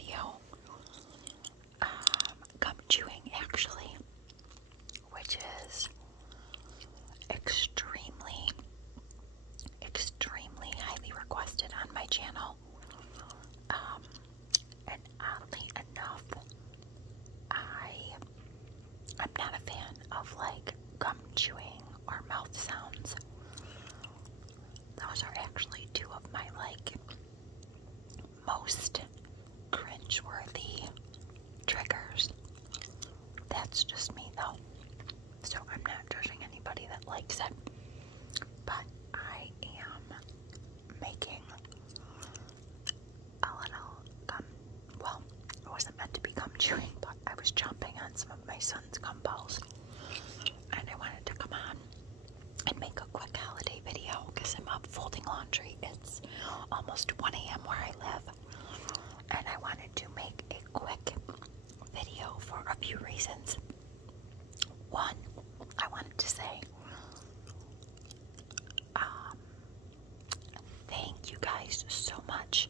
video, gum chewing actually, which is extremely highly requested on my channel. And oddly enough, I'm not a fan of like gum chewing or mouth sounds. Those are actually two of my like most cringe-worthy triggers. That's just me though, so I'm not judging anybody that likes it, but I am making a little gum, well, it wasn't meant to be gum chewing, but I was chomping on some of my son's gum balls, and I wanted to come on and make a quick holiday video because I'm up folding laundry. It's almost 1 a.m. where I live, and I wanted to make a quick video for a few reasons. One, I wanted to say thank you guys so much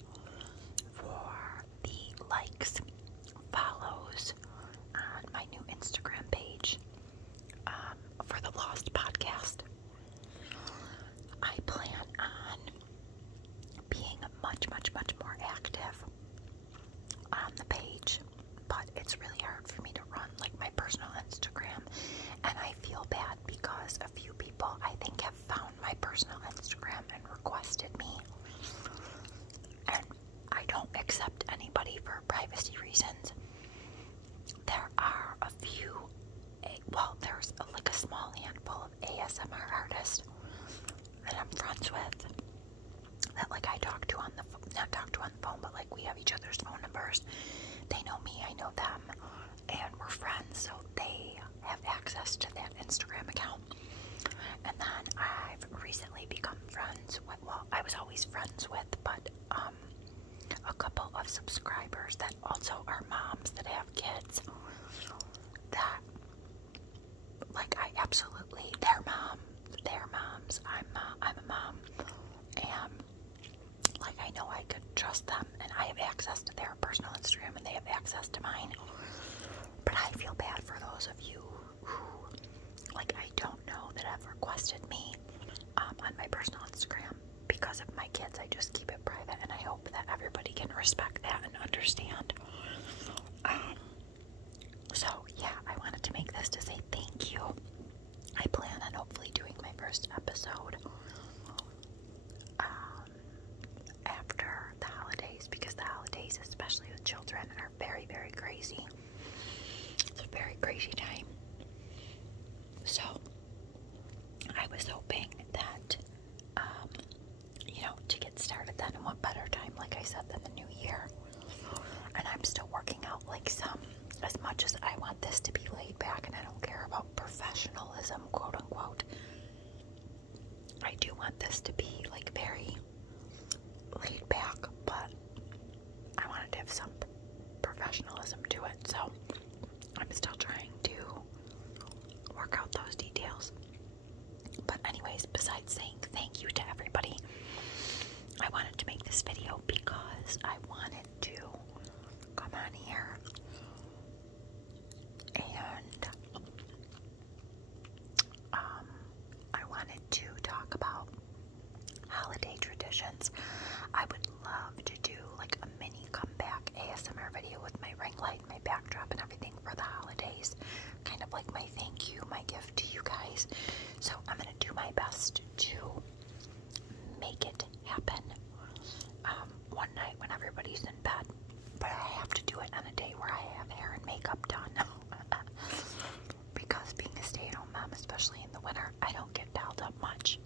for the likes, follows on my new Instagram page for the Lost Podcast. I plan on being much more active on the page, but it's really hard for me to run like my personal Instagram, and I feel bad because a few people I think have found my personal Instagram and requested me, and I don't accept anybody for privacy reasons. There are a few, well, there's like a small handful of ASMR artists that I'm friends with, that like I talk to on the not talk to on the phone, but like we have each other's phone numbers. They know me, I know them, and we're friends, so they have access to that Instagram account. And then I've recently become friends with, well, I was always friends with, but a couple of subscribers that also are moms that have kids that like I absolutely, they're moms, I'm a mom, and like I know I could trust them, and I have access to their personal Instagram and they have access to mine. But I feel bad for those of you who like I don't know that have requested me on my personal Instagram because of my kids. I just keep it private, and I hope that everybody can respect that and understand. So yeah, I wanted to make this to say thank you. I plan on hopefully doing my first episode after the holidays, because the holidays, especially with children, are very crazy. It's a very crazy time. So I was hoping that to get started then, and what better time, like I said, than the new year. And I'm still working out like as much as I want this to be laid back and I don't care about professionalism, quote unquote, I do want this to be like very laid back, but I wanted to have some professionalism to it, so I'm still trying to work out those details. But anyways, besides saying thank you to everybody, I wanted to make this video because I wanted to come on here and I wanted to talk about holiday traditions. I would love to do like a mini comeback ASMR video with my ring light, my backdrop, and everything for the holidays. Kind of like my thank you, my gift to you guys. So I'm going to do my best to make it happen one night when everybody's in bed. But I have to do it on a day where I have hair and makeup done. Because being a stay-at-home mom, especially in the winter, I don't get dolled up much.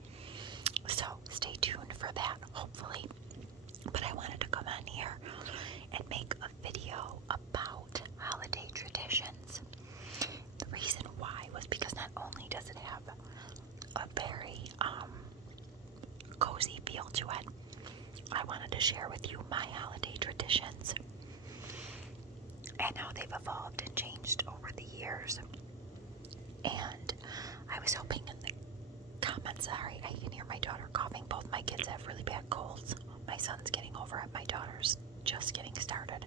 So stay tuned for that, hopefully. But I wanted to come on here and make a video about holiday traditions. The reason why was because not only does it have a very cozy feel to it, I wanted to share with you my holiday traditions and how they've evolved and changed over the years. And I was hoping in the comments, sorry, I can hear my daughter coughing. Both my kids have really bad colds. My son's getting over it, my daughter's just getting started.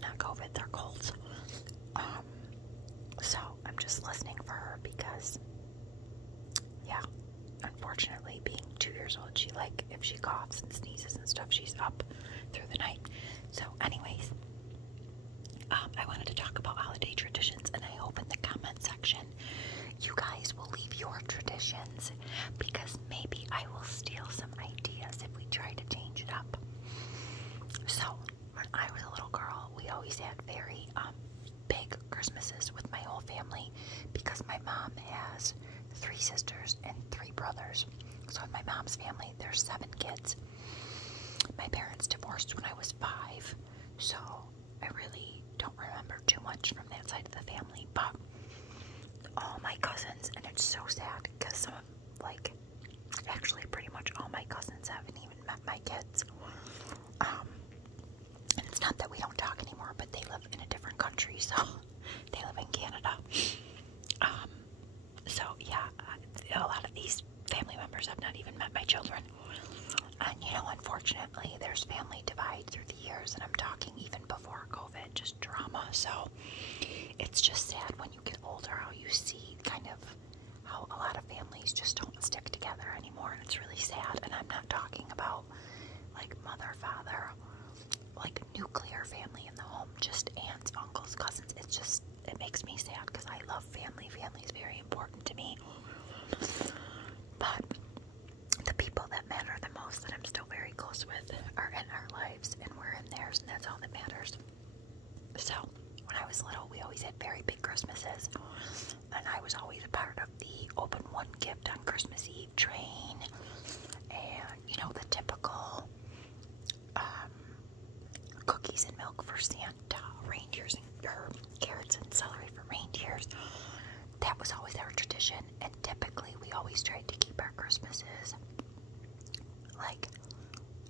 It's not COVID, they're colds. So I'm just listening for her because, yeah, unfortunately, being 2 years old, she, like, if she coughs and sneezes and stuff, she's up through the night. So anyways, I wanted to talk about holiday traditions, and I hope in the comment section you guys will leave your traditions, because maybe I will steal some ideas if we try to change it up. So when I was a little girl, we always had very big Christmases with my whole family, because my mom has 3 sisters and 3 brothers. So in my mom's family, there's 7 kids. My parents divorced when I was 5, so I really don't remember too much from that side of the family, but all my cousins, and it's so sad because some of, like, actually pretty much all my cousins haven't even met my kids. And it's not that we don't talk anymore, but they live in a different country, so they live in Canada. So yeah, a lot of these family members have not even met my children. And you know, unfortunately, there's family divide through the years, and I'm talking even before COVID, just drama. So it's just sad when you get older how you see kind of how a lot of families just don't stick together anymore, and it's really sad. And I'm not talking about like mother, father, like nuclear family in the home, just aunts, uncles, cousins. It's just, it makes me sad because I love family. Family is very important to me. But the people that matter the most, that I'm still very close with, are in our lives, and we're in theirs, and that's all that matters. So when I was little, we always had very big Christmases, and I was always a part of the open one gift on Christmas Eve train, and you know, the typical cookies and milk for Santa, reindeers or carrots and celery for reindeers. That was always our tradition, and typically we always tried to keep our Christmases like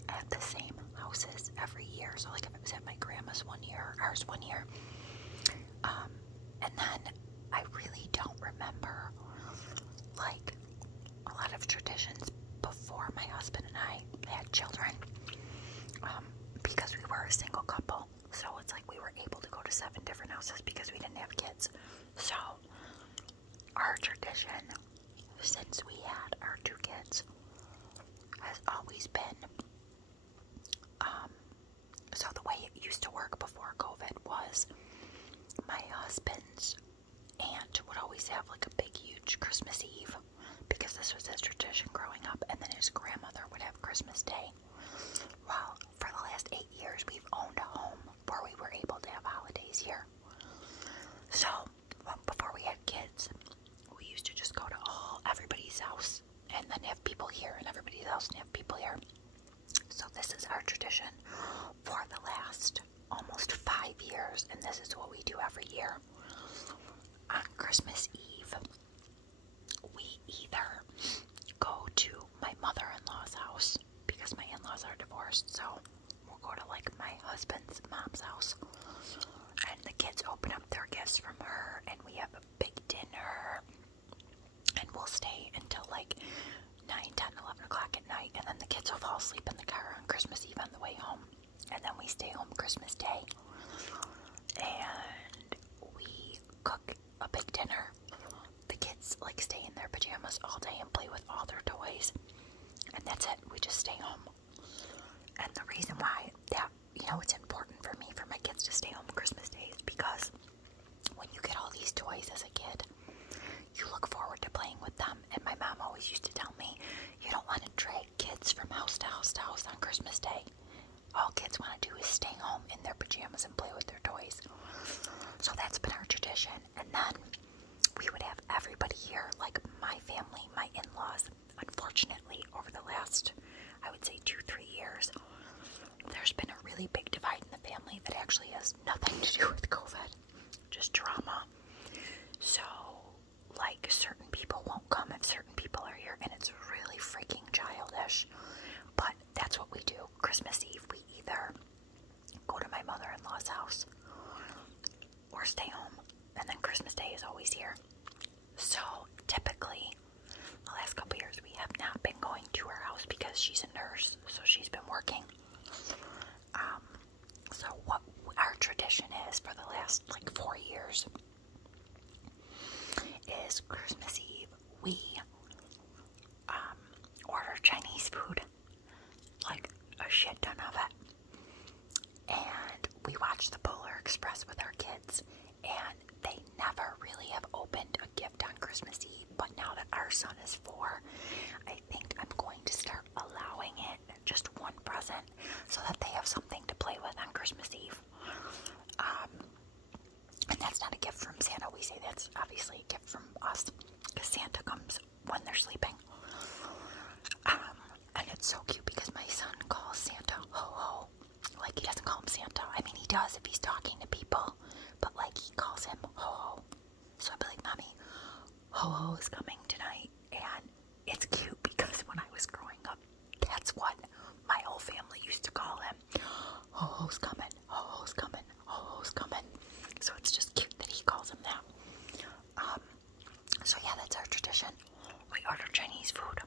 at the same houses every year. So like if it was at my grandma's one year, ours one year, and then I really don't remember like a lot of traditions before my husband and I had children, because we were a single couple. So it's like we were able to go to 7 different houses because we didn't have kids. So our tradition, since we had our 2 kids, has always been, so the way it used to work before COVID was my husband's aunt would always have like a big, huge Christmas Eve, because this was his tradition growing up, and then his grandmother would have Christmas Day. Well, for the last 8 years, we've owned a home where we were able to have holidays here. So, before we had kids, we used to just go to everybody's house, and then have people here, and everybody's house, and have people here. So this is our tradition for the last almost 5 years, and this is what we do every year. On Christmas Eve, we either go to my mother-in-law's house, because my in-laws are divorced, so we'll go to like my husband's mom's house, and the kids open up their gifts from her, and we have a big dinner, and we'll stay until like 9, 10, 11 o'clock at night, and then the kids will fall asleep in the car on Christmas Eve on the way home, and then we stay home Christmas Day, and we cook a big dinner. The kids like stay in their pajamas all day and play with all their toys, and that's it. We just stay home. And the reason why that, you know, it's important for me, for my kids to stay home Christmas Day, is because when you get all these toys as a kid, you look forward to playing with them. And my mom always used to tell me, you don't want to drag kids from house to house to house on Christmas Day. All kids want to do is stay home in their pajamas and play with their toys. So that's been our tradition. And then we would have everybody here, like my family, my in-laws. Unfortunately, over the last, I would say 2-3 years, there's been a really big divide in the family that actually has nothing to do with COVID, just drama. So, like, certain people won't come if certain people are here, and it's really freaking childish. But that's what we do. Christmas Eve, we either go to my mother-in-law's house or stay home, and then Christmas Day is always here. So, typically, the last couple years, we have not been going to her house because she's a nurse, so she's been working. So what our tradition Christmas Eve, but now that our son is 4, I think I'm going to start allowing it just one present so that they have something to play with on Christmas Eve. And that's not a gift from Santa. We say that's obviously a gift from us because Santa comes when they're sleeping. And it's so cute because my son calls Santa ho-ho. Like, he doesn't call him Santa. I mean, he does if he's talking to people, but like, he calls him ho-ho. So I'd be like, Mommy, ho-ho is coming tonight. And it's cute because when I was growing up, that's what my whole family used to call him. Ho-ho's coming, ho-ho's coming, ho-ho's coming. So it's just cute that he calls him that. So yeah, that's our tradition. We order Chinese food.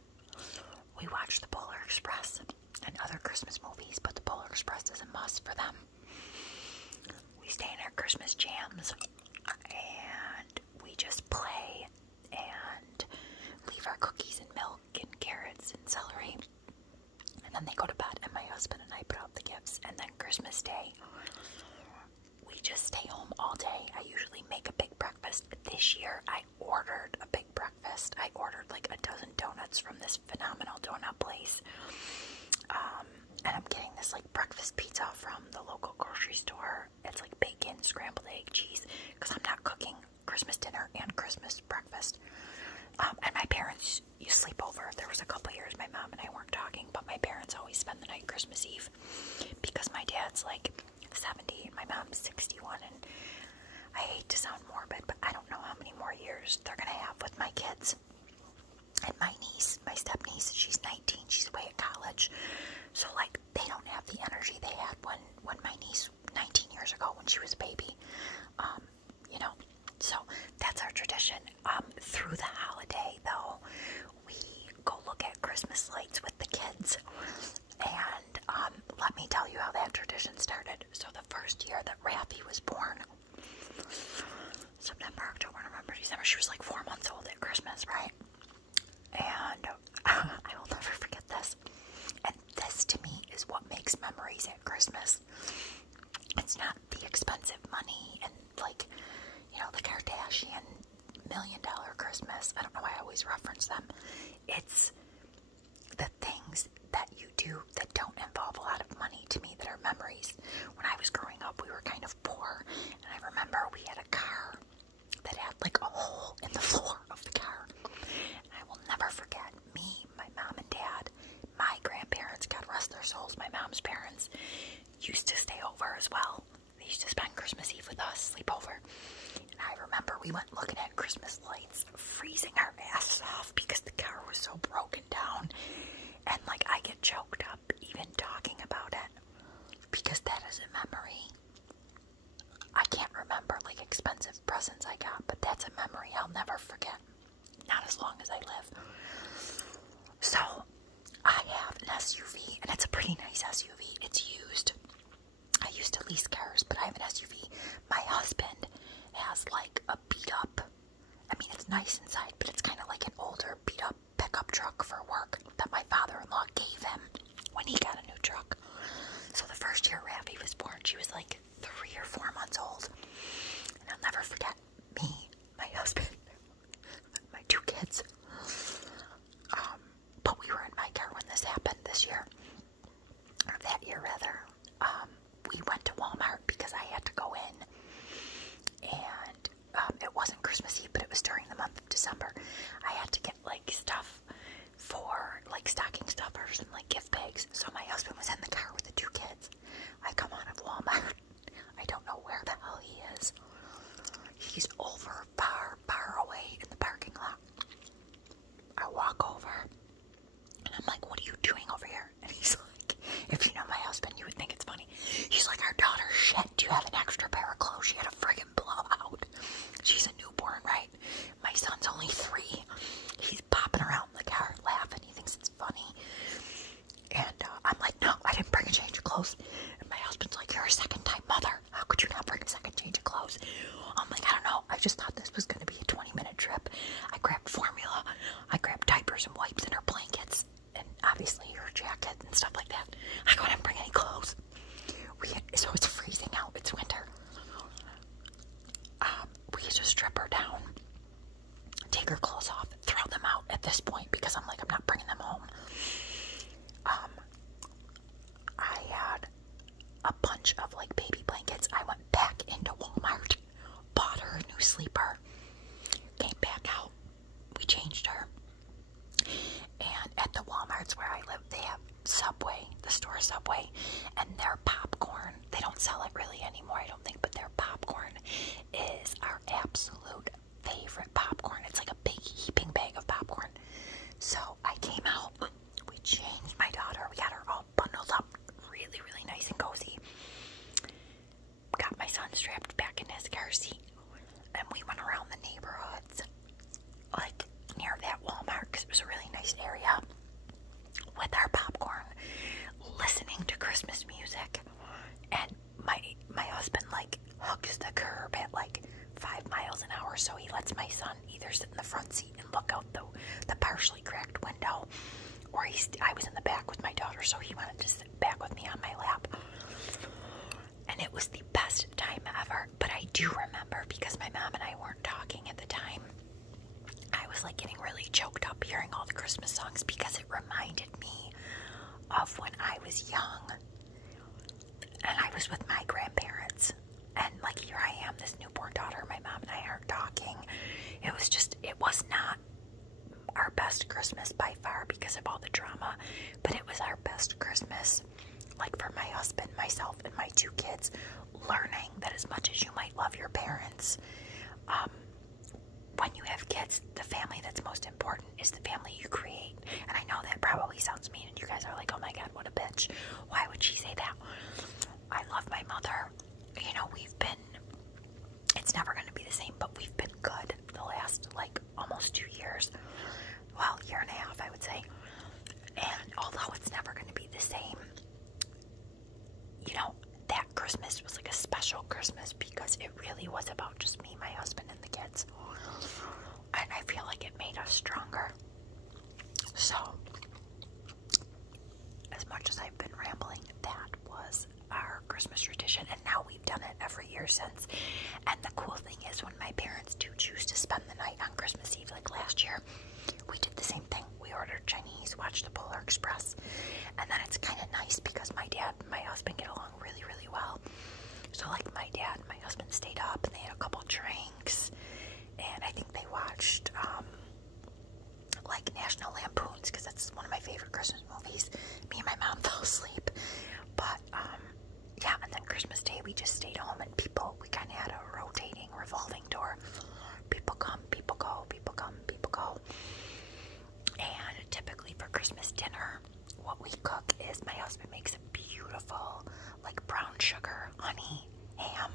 We watch the Polar Express and other Christmas movies, but the Polar Express is a must for them. We stay in our Christmas jams, and we just play and leave our cookies and milk and carrots and celery. And then they go to bed, and my husband and I put out the gifts. And then Christmas Day, we just stay home all day. I usually make a big breakfast. This year, I ordered a big breakfast. I ordered like a dozen donuts from this phenomenal donut place. And I'm getting this like breakfast pizza from the local grocery store. It's like bacon, scrambled egg, cheese, because I'm not cooking Christmas dinner and Christmas breakfast. And my parents sleep over. There was a couple years my mom and I weren't talking, but my parents always spend the night Christmas Eve because my dad's like 70 and my mom's 61, and I hate to sound morbid, but I don't know how many more years they're gonna have with my kids. And my niece, my step niece, she's 19, she's away at college, so like they don't have the energy they had when my niece 19 years ago when she was a baby. You know, so that's our tradition. Through the holiday though, we go look at Christmas lights with the kids. And let me tell you how that tradition started. So the first year that Raffy was born, September, October, November, December, she was like 4 months old at Christmas, right? And I will never forget this. And this to me is what makes memories at Christmas. It's not the expensive money and like, you know, the Kardashian $1 million Christmas. I don't know why I always reference them. It's the things that you do that don't involve a lot of money to me that are memories. When I was growing up, we were kind of poor, and I remember we had a car that had like a hole in the floor of the car. And I will never forget me, my mom and dad, my grandparents, God rest their souls, my mom's parents, used to stay over as well. They used to spend Christmas Eve with us, sleep over. And I remember we went looking at Christmas lights, freezing our asses off because the car was so broken down. And like I get choked up even talking about it because that is a memory. I can't remember like expensive presents I got, but that's a memory I'll never forget. Not as long as I live. So I have an SUV, and it's a pretty nice SUV. It's used. I used to lease cars, but I have an SUV. My husband has like a beat up, I mean it's nice inside, but it's kind of like an older beat up pickup truck for work that my father-in-law gave him when he got a new truck. So the first year Raffy was born, she was like 3 or 4 months old. And I'll never forget me, my husband, my 2 kids. But we were in my car when this happened this year. Or that year rather. We went to Walmart because I had to go in. And it wasn't Christmas Eve, but it was during the month of December. I had to get like stuff for like stocking stuffers and like gift bags. So my husband was in the car with the 2 kids. I come out of Walmart. I don't know where the hell he is. He's over far away in the parking lot. I walk over and I'm like, what are you doing over here? And he's like, if you know my husband, you would think it's funny. He's like, our daughter shit. Do you have an extra pair of clothes? She had a friggin' blowout. She's a newborn, right? My son's only 3. He's popping around in the car laughing. He thinks it's funny. And I'm like, your clothes off, throw them out at this point, because I'm like, I'm not bringing them home. I had a bunch of like baby blankets. I went back into Walmart, bought her a new sleeper, came back out, we changed her. And at the Walmarts where I live, they have Subway, the store Subway, and their popcorn, they don't sell it really anymore, I don't think, but their popcorn is our absolute favorite popcorn. It's like a big heaping bag of popcorn. So I came out, we changed my daughter, we got her all bundled up really, really nice and cozy. Got my son strapped back in his car seat, and we went around the neighborhoods, like near that Walmart, because it was a really nice area, with our popcorn, listening to Christmas music. And my husband like hugs the curb at like 5 miles an hour, so he lets my son either sit in the front seat and look out the partially cracked window, or I was in the back with my daughter, so he wanted to sit back with me on my lap. And it was the best time ever. But I do remember, because my mom and I weren't talking at the time, I was like getting really choked up hearing all the Christmas songs, because it reminded me of when I was young and I was with my grandparents, and like here I am, this newborn daughter, my mom and I aren't talking. It was not our best Christmas by far because of all the drama, but it was our best Christmas, like for my husband, myself, and my 2 kids, learning that as much as you might love your parents, when you have kids, the family that's most important is the family you create. And I know that probably sounds mean, and you guys are like, oh my god, what a bitch. Why would she say that? I love my mother. You know, it's never going to be the same, but we've been good the last, like, almost 2 years. Well, year and a half, I would say. And although it's never going to be the same, you know, that Christmas was like a special Christmas, because it really was about just me, my husband, and the kids. And I feel like it made us stronger. So, as much as I've been rambling, that was our Christmas tradition, and now we've done it every year since. And the cool thing is, when my parents do choose to spend the night on Christmas Eve, like last year, we did the same thing. We ordered Chinese, watched the Polar Express, and then it's kind of nice because my dad and my husband get along really, really well. So like my dad and my husband stayed up, and they had a couple drinks, and I think they watched like National Lampoons, because that's one of my favorite Christmas movies. Me and my mom fell asleep, but yeah. And then Christmas Day we just stayed home, and we kind of had a rotating, revolving door. People come, people go, people come, people go. And typically for Christmas dinner, what we cook is my husband makes a beautiful like brown sugar honey ham.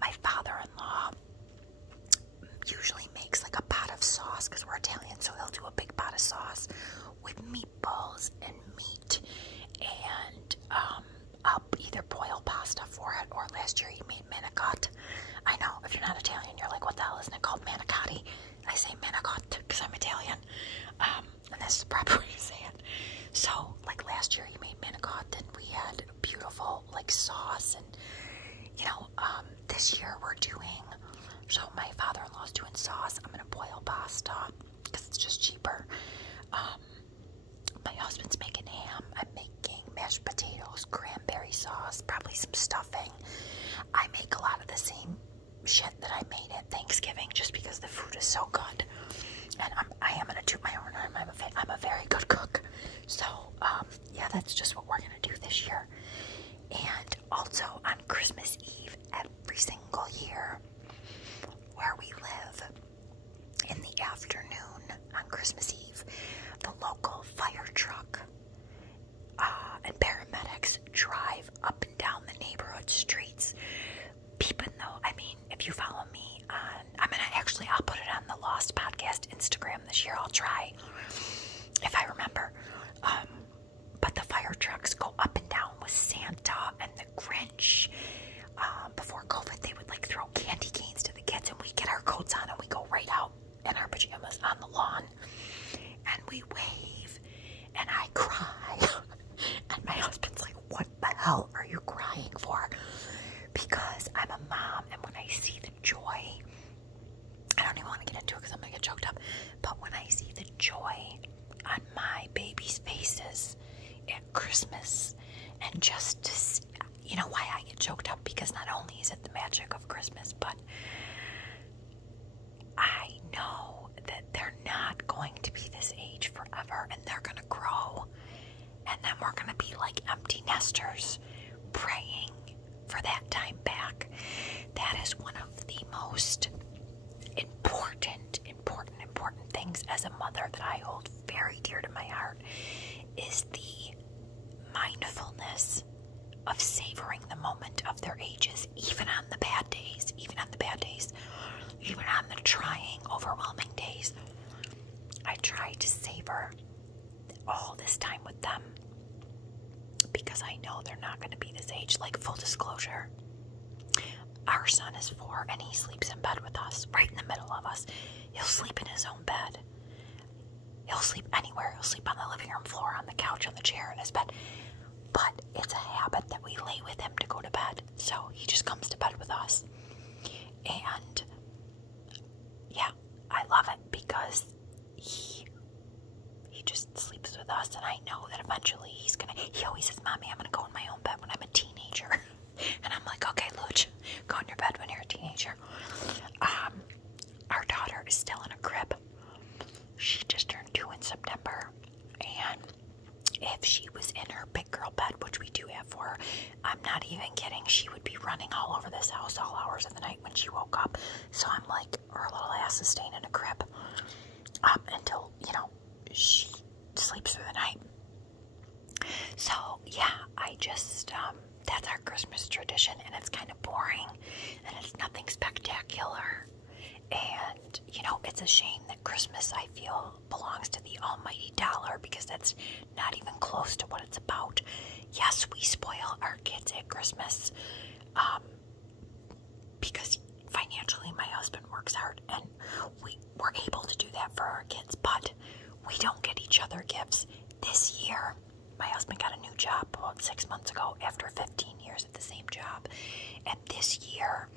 My father-in-law usually makes like a pot of sauce, because we're Italian, so he'll do a big pot of sauce with meatballs and meat, and I'll either boil pasta for it, or last year he made manicotti. I know, if you're not Italian, you're like, what the hell, isn't it called manicotti? I say manicotti because I'm Italian, and that's the proper way to say it. So, like last year he made manicotti, and we had a beautiful like sauce, and you know, this year we're doing, so my father-in-law's doing sauce, I'm gonna boil pasta, because it's just cheaper. My husband's making ham, I'm making mashed potatoes, cranberry sauce, probably some stuffing. I make a lot of the same shit that I made at Thanksgiving, just because the food is so good. And I am gonna toot my own horn, I'm a very good cook. So, yeah, that's just what we're gonna do this year. And also on Christmas Eve, every single year, where we live, in the afternoon on Christmas Eve, the local fire truck and paramedics drive up and down the neighborhood streets. Even though, I mean, if you follow me on, I'll put it on the Lost Podcast Instagram this year. I'll try, if I remember. But the fire trucks go up and down with Santa and the Grinch. Before COVID, they would like throw candy canes to the kids, and we get our coats on and we go right out in our pajamas on the lawn, and we wave, and I cry. And my husband's like, what the hell are you crying for? Because I'm a mom, and when I see the joy, I don't even want to get into it because I'm going to like empty nesters praying for that time back. That is one of the most important things as a mother that I hold very dear to my heart, is the mindfulness of savoring the moment of their ages, even on the bad days, even on the trying, overwhelming days. I try to savor all this time with them because I know they're not going to be this age. Like, full disclosure, our son is 4 and he sleeps in bed with us, right in the middle of us. He'll sleep in his own bed. He'll sleep anywhere. He'll sleep on the living room floor, on the couch, on the chair, in his bed. But it's a habit that we lay with him to go to bed. So he just comes to bed with us. And yeah, I love it because he just sleeps with us, and I know that eventually he always says, Mommy, I'm gonna go in my own bed when I'm a teenager. And I'm like, okay, Luch, go in your bed when you're a teenager. Our daughter is still in a crib. She just turned 2 in September, and if she was in her big girl bed, which we do have for her, I'm not even kidding, she would be running all over this house all hours of the night when she woke up. So I'm like, her little ass is staying in a crib until, she sleeps through the night. So yeah, I just, that's our Christmas tradition, and it's kind of boring, and it's nothing spectacular. And, it's a shame that Christmas, I feel, belongs to the almighty dollar, because that's not even close to what it's about. Yes, we spoil our kids at Christmas, because financially my husband works hard, and we're able to do that for our kids, but we don't get each other gifts. This year, my husband got a new job about 6 months ago after 15 years at the same job, and this year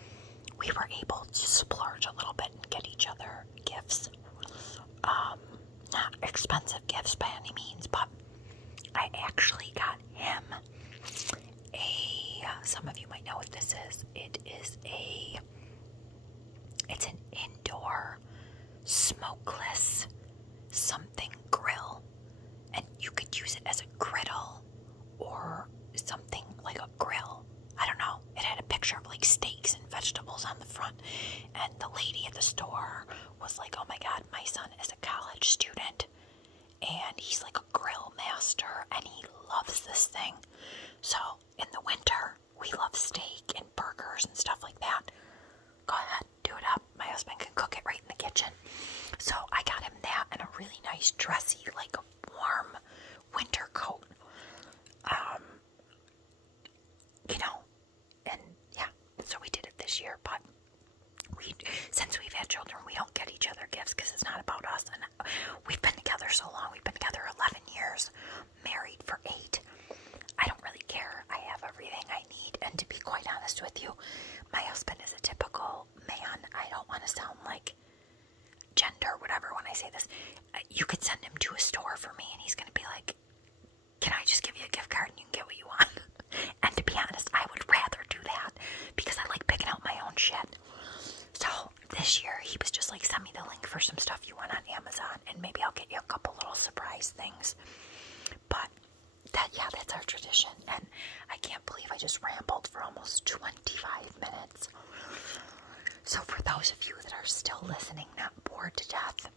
we were able to splurge a little bit and get each other gifts. Not expensive gifts by any means, but I actually got him some of you might know what this is. It's an indoor smokeless something grill, and you could use it as a griddle or something like a grill. I don't know. It had a picture of like steaks and vegetables on the front, and the lady at the store was like, oh my God, my son is a college student and he's like a grill master and he loves this thing. So in the winter, we love steak and burgers and stuff like that. Go ahead, do it up. My husband can cook it right in the kitchen. So I got him that and a really nice dressy, like warm winter coat. And yeah, so we did it this year, but since we've had children, we don't get each other gifts because it's not about us, and we've been together so long. We've been together 11 years, married for 8. I don't really care. I have everything I need, and to be quite honest with you, my husband is a typical man. I don't want to sound like gender, whatever, when I say this. You could send him to a store for me, and he's going to be like, can I just give you a gift card and you can get what you want? And to be honest, I would rather do that because I like picking out my own shit. So this year, he was just like, send me the link for some stuff you want on Amazon, and maybe I'll get you a couple little surprise things. But that's our tradition, and I can't believe I just rambled for almost 25 minutes. So for those of you that are still listening, not bored to death,